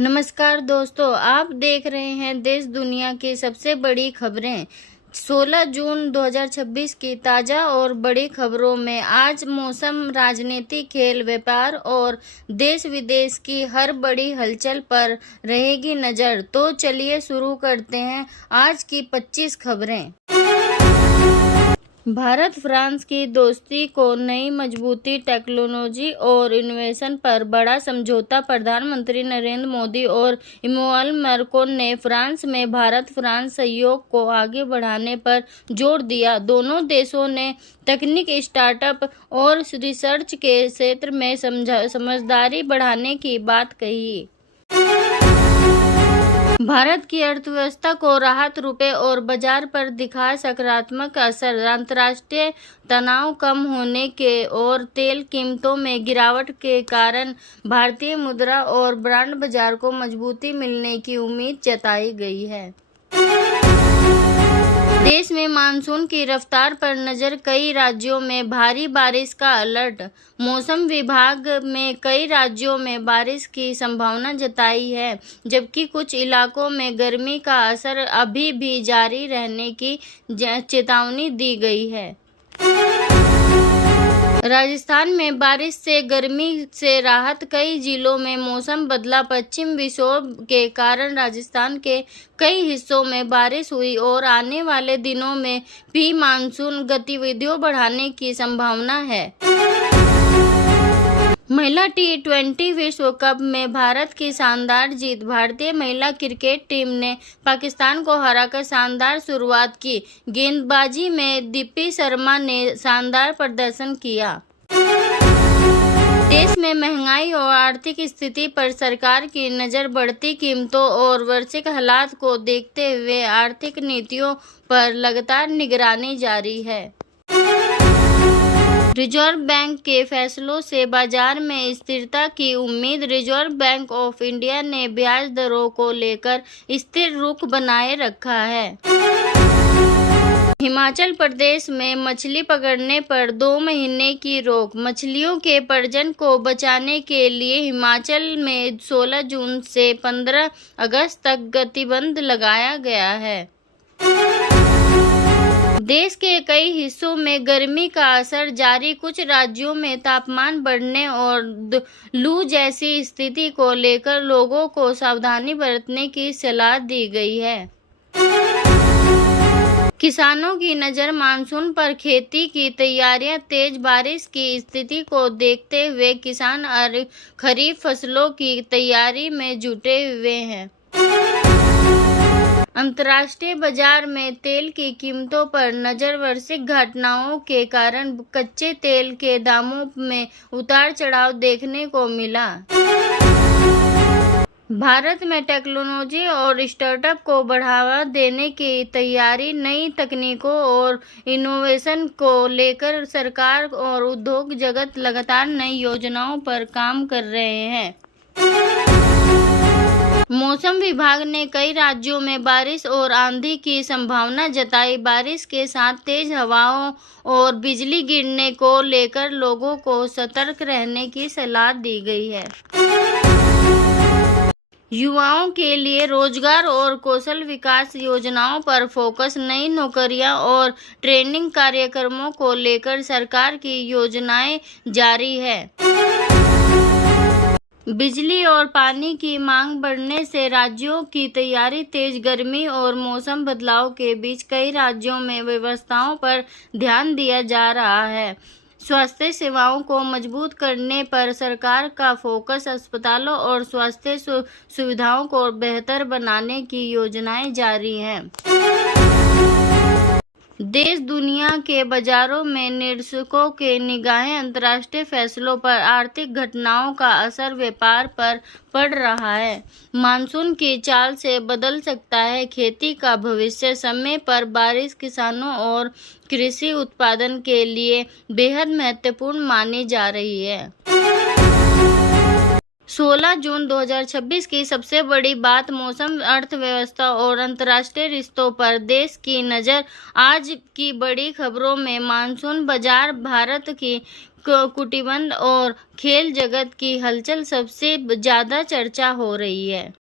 नमस्कार दोस्तों, आप देख रहे हैं देश दुनिया की सबसे बड़ी खबरें। 16 जून 2026 की ताज़ा और बड़ी खबरों में आज मौसम, राजनीति, खेल, व्यापार और देश विदेश की हर बड़ी हलचल पर रहेगी नज़र। तो चलिए शुरू करते हैं आज की 25 खबरें। भारत फ्रांस की दोस्ती को नई मजबूती, टेक्नोलॉजी और इनोवेशन पर बड़ा समझौता। प्रधानमंत्री नरेंद्र मोदी और इमैनुअल मैक्रों ने फ्रांस में भारत-फ्रांस सहयोग को आगे बढ़ाने पर जोर दिया। दोनों देशों ने तकनीक, स्टार्टअप और रिसर्च के क्षेत्र में समझदारी बढ़ाने की बात कही। भारत की अर्थव्यवस्था को राहत, रुपये और बाजार पर दिखा सकारात्मक असर। अंतर्राष्ट्रीय तनाव कम होने के और तेल कीमतों में गिरावट के कारण भारतीय मुद्रा और बॉन्ड बाजार को मजबूती मिलने की उम्मीद जताई गई है। देश में मानसून की रफ्तार पर नजर, कई राज्यों में भारी बारिश का अलर्ट। मौसम विभाग में कई राज्यों में बारिश की संभावना जताई है, जबकि कुछ इलाकों में गर्मी का असर अभी भी जारी रहने की चेतावनी दी गई है। राजस्थान में बारिश से गर्मी से राहत, कई जिलों में मौसम बदला। पश्चिम विक्षोभ के कारण राजस्थान के कई हिस्सों में बारिश हुई और आने वाले दिनों में भी मानसून गतिविधियों बढ़ने की संभावना है। महिला T20 विश्व कप में भारत की शानदार जीत। भारतीय महिला क्रिकेट टीम ने पाकिस्तान को हराकर शानदार शुरुआत की। गेंदबाजी में दीप्ति शर्मा ने शानदार प्रदर्शन किया। देश में महंगाई और आर्थिक स्थिति पर सरकार की नज़र। बढ़ती कीमतों और वैश्विक हालात को देखते हुए आर्थिक नीतियों पर लगातार निगरानी जारी है। रिजर्व बैंक के फैसलों से बाजार में स्थिरता की उम्मीद। रिजर्व बैंक ऑफ इंडिया ने ब्याज दरों को लेकर स्थिर रुख बनाए रखा है। हिमाचल प्रदेश में मछली पकड़ने पर 2 महीने की रोक। मछलियों के प्रजनन को बचाने के लिए हिमाचल में 16 जून से 15 अगस्त तक प्रतिबंध लगाया गया है। देश के कई हिस्सों में गर्मी का असर जारी। कुछ राज्यों में तापमान बढ़ने और लू जैसी स्थिति को लेकर लोगों को सावधानी बरतने की सलाह दी गई है। किसानों की नज़र मानसून पर। खेती की तैयारियां तेज। बारिश की स्थिति को देखते हुए किसान खरीफ फसलों की तैयारी में जुटे हुए हैं। अंतर्राष्ट्रीय बाजार में तेल की कीमतों पर नजर। वैश्विक घटनाओं के कारण कच्चे तेल के दामों में उतार चढ़ाव देखने को मिला। भारत में टेक्नोलॉजी और स्टार्टअप को बढ़ावा देने की तैयारी। नई तकनीकों और इनोवेशन को लेकर सरकार और उद्योग जगत लगातार नई योजनाओं पर काम कर रहे हैं। मौसम विभाग ने कई राज्यों में बारिश और आंधी की संभावना जताई। बारिश के साथ तेज हवाओं और बिजली गिरने को लेकर लोगों को सतर्क रहने की सलाह दी गई है। युवाओं के लिए रोजगार और कौशल विकास योजनाओं पर फोकस। नई नौकरियां और ट्रेनिंग कार्यक्रमों को लेकर सरकार की योजनाएं जारी है। बिजली और पानी की मांग बढ़ने से राज्यों की तैयारी तेज। गर्मी और मौसम बदलाव के बीच कई राज्यों में व्यवस्थाओं पर ध्यान दिया जा रहा है। स्वास्थ्य सेवाओं को मजबूत करने पर सरकार का फोकस। अस्पतालों और स्वास्थ्य सुविधाओं को बेहतर बनाने की योजनाएं जारी हैं। देश दुनिया के बाजारों में निवेशकों के निगाहें। अंतर्राष्ट्रीय फैसलों पर आर्थिक घटनाओं का असर व्यापार पर पड़ रहा है। मानसून की चाल से बदल सकता है खेती का भविष्य। समय पर बारिश किसानों और कृषि उत्पादन के लिए बेहद महत्वपूर्ण मानी जा रही है। 16 जून 2026 की सबसे बड़ी बात मौसम, अर्थव्यवस्था और अंतर्राष्ट्रीय रिश्तों पर देश की नज़र। आज की बड़ी खबरों में मानसून बाजार, भारत की कुटीबंद और खेल जगत की हलचल सबसे ज़्यादा चर्चा हो रही है।